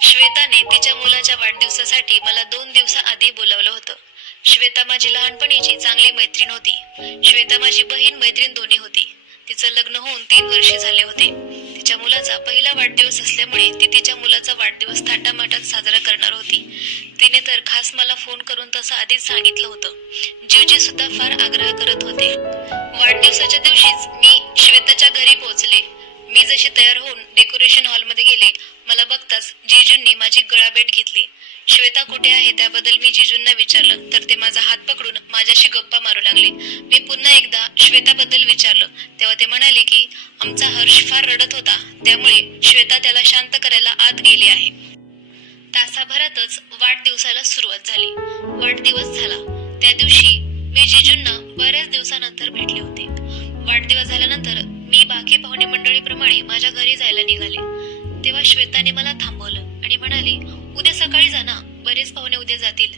श्वेताने तिच्या मुलाच्या वाढदिवसासाठी मला 2 दिवसाआधी बोलावलं होतं. श्वेता माझी लहानपणीची चांगली मैत्रीण होती. श्वेता माझी बहीण मैत्रीण दोन्ही होती. तिचं लग्न होऊन 3 वर्षे झाले होते. तिच्या मुलाचा पहिला वाढदिवस असल्यामुळे ती तिच्या मुलाचा वाढदिवस थाटामाटात साजरा करणार होती. तिने तर खास मला फोन करून तसं आधीच सांगितलं होतं. जीवजी सुद्धा फार आग्रह करत होते. वाढदिवसाच्या दिवशीच मी श्वेताच्या घरी पोहोचले. मी जशी तयार होऊन डेकोरेशन हॉलमध्ये गेले, मला बघताच जिजूंनी माझी गळाभेट घेतली. श्वेता कुठे आहे त्याबद्दल मी जिजूंना विचारलं तर ते माझा हात पकडून माझ्याशी गप्पा मारू लागले. मी पुन्हा एकदा श्वेताबद्दल विचारलं तेव्हा ते म्हणाले की आमचा हर्ष फार रडत होता, त्यामुळे श्वेता त्याला शांत करायला आत गेली आहे. तासाभरातच वाढदिवसाला सुरुवात झाली. वाढदिवस झाला त्या दिवशी मी जिजूंना बऱ्याच दिवसानंतर भेटले होते. वाढदिवस झाल्यानंतर मी बाकी पाहुणे मंडळीप्रमाणे माझ्या घरी जायला निघाले. तेव्हा श्वेताने मला थांबवलं आणि म्हणाली, उद्या सकाळी जा ना, बरेच पाहुणे उद्या जातील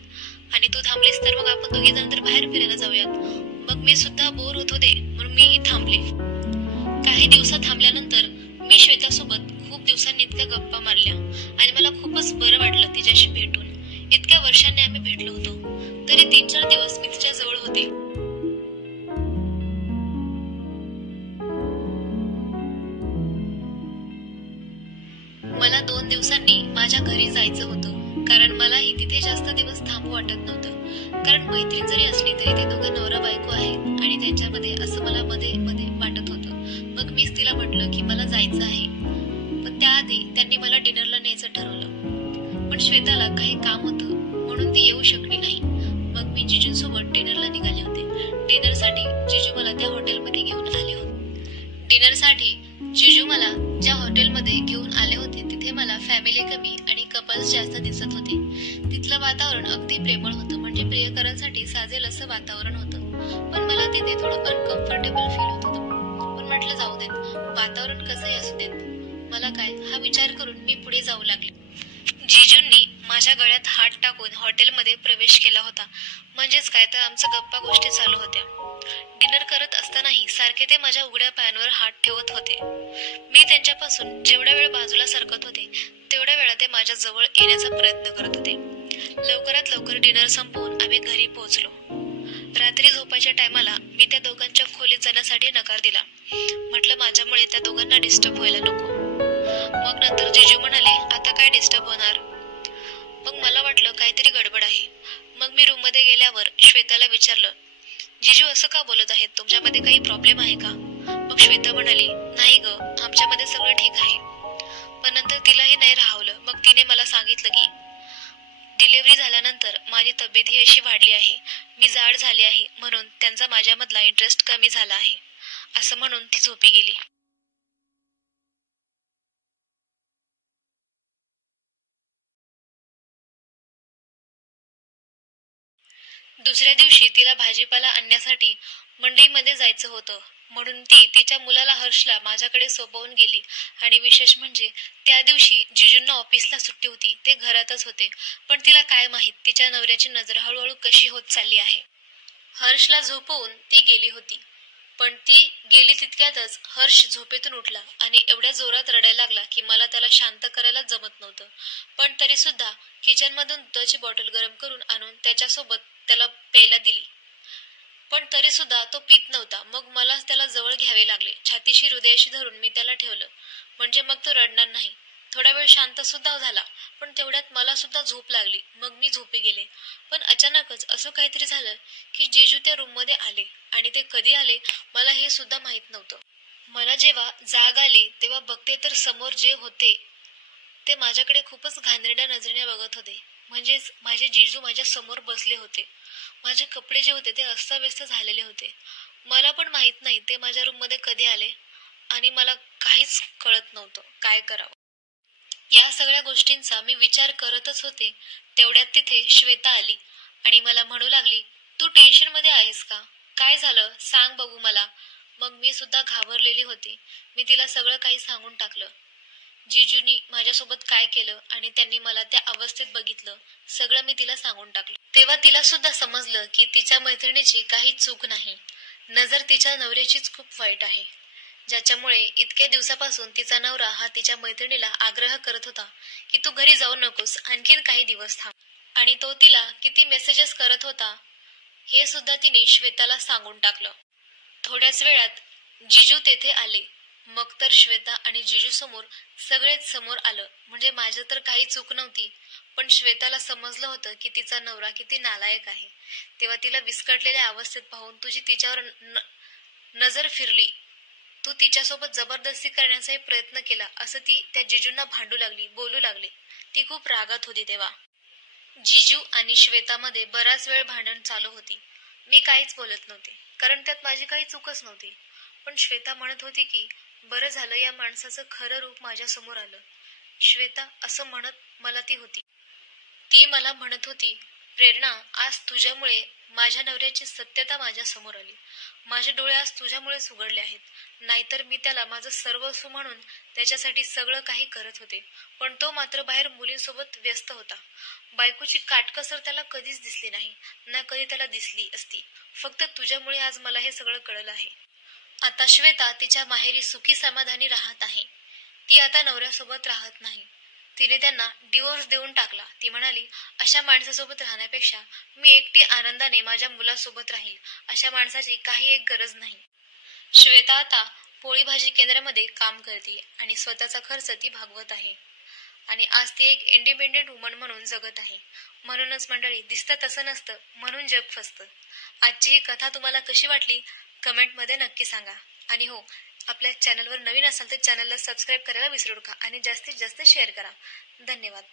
आणि तू थांबलीस तर मग आपण दोघे जण तर बाहेर फिरायला जाऊयात. मग मी सुद्धा बोर होत होते म्हणून मीही थांबले. काही दिवसात थांबल्यानंतर मी श्वेतासोबत खूप दिवसांनी इतक्या गप्पा मारल्या आणि मला खूपच बरं वाटलं तिच्याशी भेटून. इतक्या वर्षांनी आम्ही भेटलो होतो, तरी 3-4 दिवस मी तिच्या जवळ होते. मला 2 दिवसांनी माझ्या घरी जायचं होतं, कारण मलाही तिथे जास्त दिवस थांबू वाटत नव्हतं. कारण मैत्रीण जरी असली तरी ते दोघं नवरा बायको आहेत आणि त्यांच्यामध्ये असं मला मध्ये मध्ये वाटत होतं. मग मीच तिला म्हटलं की मला जायचं आहे, पण त्याआधी त्यांनी मला डिनरला न्यायचं ठरवलं. पण श्वेताला काही काम होतं म्हणून ती येऊ शकली नाही. मग मी जिजूंसोबत डिनरला निघाले होते. डिनरसाठी जिजू मला त्या हॉटेलमध्ये घेऊन आले होते. डिनरसाठी जिजू मला ज्या हॉटेलमध्ये घेऊन आले होते तिथे मला फॅमिली कमी आणि कपल्स जास्त दिसत होते. तिथलं वातावरण अगदी प्रेमळ होतं, म्हणजे प्रियकरांसाठी साजेल असं वातावरण होतं. पण मला तिथे थोडं अनकम्फर्टेबल फील होत होतं. पण म्हटलं जाऊ देत, वातावरण कसंही असू देत, मला काय, हा विचार करून मी पुढे जाऊ लागले. जिजूंनी माझ्या गळ्यात हात टाकून हॉटेलमध्ये प्रवेश केला होता. म्हणजेच काय तर आमचं गप्पा गोष्टी चालू होत्या. डिनर करत असतानाही सारखे ते माझ्या उघड्या पायांवर हात ठेवत होते. मी त्यांच्यापासून जेवढा वेळ बाजूला सरकत होते तेवढ्या वेळा ते माझ्या जवळ येण्याचा प्रयत्न करत होते. लवकरात लवकर डिनर संपवून आम्ही घरी पोहोचलो. रात्री झोपायच्या टायमाला मी त्या दोघांच्या खोलीत जाण्यासाठी नकार दिला. म्हटलं माझ्यामुळे त्या दोघांना डिस्टर्ब व्हायला नको. मग नंतर जिजू म्हणाले, आता काय डिस्टर्ब होणार. मग मला वाटलं काहीतरी गडबड आहे. मग मी रूम मध्ये गेल्यावर श्वेताला विचारलं, जिजू असं का बोलत आहेत, तुमच्यामध्ये काही प्रॉब्लेम आहे का. मग श्वेता म्हणाली, नाही ग, आमच्यामध्ये सगळं ठीक आहे. पण नंतर तिलाही नाही राहवलं. मग तिने मला सांगितलं की डिलिव्हरी झाल्यानंतर माझी तब्येत ही अशी वाढली आहे, मी जाड झाली आहे, म्हणून त्यांचा माझ्यामधला इंटरेस्ट कमी झाला आहे. असं म्हणून ती झोपी गेली. दुसऱ्या दिवशी तिला भाजीपाला आणण्यासाठी मंडईमध्ये जायचं होतं, म्हणून ती तिच्या मुलाला हर्षला माझ्याकडे सोपवून गेली. आणि विशेष म्हणजे त्या दिवशी जिजूंना ऑफिसला सुट्टी होती, ते घरातच होते. पण तिला काय माहित तिच्या नवऱ्याची नजर हळूहळू कशी होत चालली आहे. हर्षला झोपवून ती गेली होती, पण ती गेली तितक्यातच हर्ष झोपेतून उठला आणि एवढ्या जोरात रडायला लागला की मला त्याला शांत करायला जमत नव्हतं. पण तरी सुद्धा किचनमधून दुधाची बॉटल गरम करून आणून त्याच्यासोबत त्याला प्यायला दिली. पण तरी सुद्धा तो पीत नव्हता. मग मला त्याला जवळ घ्यावे लागले. छातीशी हृदयाशी धरून मी त्याला ठेवलं, म्हणजे मग तो रडणार नाही. थोडा वेळ शांत सुद्धा झाला, पण तेवढ्यात मला सुद्धा झोप लागली. मग मी झोपी गेले. पण अचानकच असं काहीतरी झालं की जिजू त्या रूम मध्ये आले आणि ते कधी आले मला हे सुद्धा माहित नव्हतं. मला जेव्हा जाग आली तेव्हा बघते तर समोर जे होते ते माझ्याकडे खूपच घाणेरड्या नजरेने बघत होते. म्हणजेच माझे जिजू माझ्या समोर बसले होते. माझे कपडे जे होते ते अस्ताव्यस्त झालेले होते. मला पण माहित नाही ते माझ्या रूम मध्ये कधी आले आणि मला काहीच कळत नव्हतं काय करावं. या सगळ्या गोष्टींचा मी विचार करतच होते. तेवढ्यात तिथे श्वेता आली आणि मला म्हणू लागली, तू टेन्शन मध्ये आहेस का, काय झालं सांग बघू मला. मग मी सुद्धा घाबरलेली होती. मी तिला सगळं काही सांगून टाकलं. जिजूनी माझ्यासोबत काय केलं आणि त्यांनी मला त्या अवस्थेत बघितलं, सगळं मी तिला सांगून टाकलं. तेव्हा तिला सुद्धा समजलं की तिच्या मैत्रिणीची काही चूक नाही. नजर तिच्या नवऱ्याचीच खूप वाईट आहे, ज्याच्यामुळे इतक्या दिवसापासून तिचा नवरा हा तिच्या मैत्रिणीला आग्रह करत होता की तू घरी जाऊ नकोस, आणखीन काही दिवस थांब. आणि तो तिला किती मेसेजेस करत होता हे सुद्धा तिने श्वेताला सांगून टाकलं. थोड्याच वेळात जिजू तेथे आले. मग तर श्वेता आणि जिजू समोर सगळेच समोर आलं. म्हणजे माझं तर काही चूक नव्हती, पण श्वेताला समजलं होतं की तिचा नवरा किती नालायक आहे. तेव्हा तिला विस्कटलेल्या अवस्थेत पाहून तुझी तिच्यावर नजर फिरली. तू तिच्यासोबत जबरदस्ती करण्याचाही प्रयत्न केला असं ती त्या जिजूंना भांडू लागली, बोलू लागली. ती खूप रागात होती तेव्हा. जिजू आणि श्वेतामध्ये बराच वेळ भांडण चालू होती. मी काहीच बोलत नव्हते, कारण त्यात माझी काही चूकच नव्हती. पण श्वेता म्हणत होती की बरं झालं या माणसाचं खरं रूप माझ्या समोर आलं. श्वेता असं म्हणत मला ती होती. ती मला म्हणत होती, प्रेरणा, आज तुझ्यामुळे माझ्या नवऱ्याची सत्यता माझ्या समोर आली. माझे डोळे आज तुझ्यामुळेच उघडले आहेत. नाहीतर मी त्याला माझं सर्वस्व म्हणून त्याच्यासाठी सगळं काही करत होते. पण तो मात्र बाहेर मुलींसोबत व्यस्त होता. बायकोची काटकसर त्याला कधीच दिसली नाही, ना कधी त्याला दिसली असती. फक्त तुझ्यामुळे आज मला हे सगळं कळलं आहे. आता श्वेता तिच्या माहेरी सुखी समाधानी राहत आहे. ती आता नवऱ्यासोबत राहत नाही. तिने त्यांना डिवोर्स देऊन टाकला. ती म्हणाली, अशा माणसासोबत राहण्यापेक्षा मी एकटी आनंदाने माझ्या मुलासोबत राहील. अशा माणसाची काही एक गरज नाही. श्वेता आता पोळी भाजी केंद्रामध्ये काम करते आणि स्वतःचा खर्च ती भागवत आहे. आणि आज ती एक इंडिपेंडेंट वुमन म्हणून जगत आहे. म्हणूनच मंडळी, दिसतं तसं नसतं, म्हणून जग फसतं. आजची ही कथा तुम्हाला कशी वाटली कमेंटमध्ये नक्की सांगा. आणि हो, आपल्या चॅनलवर नवीन असाल तर चॅनलला सबस्क्राईब करायला विसरू नका आणि जास्तीत जास्त शेअर करा. धन्यवाद.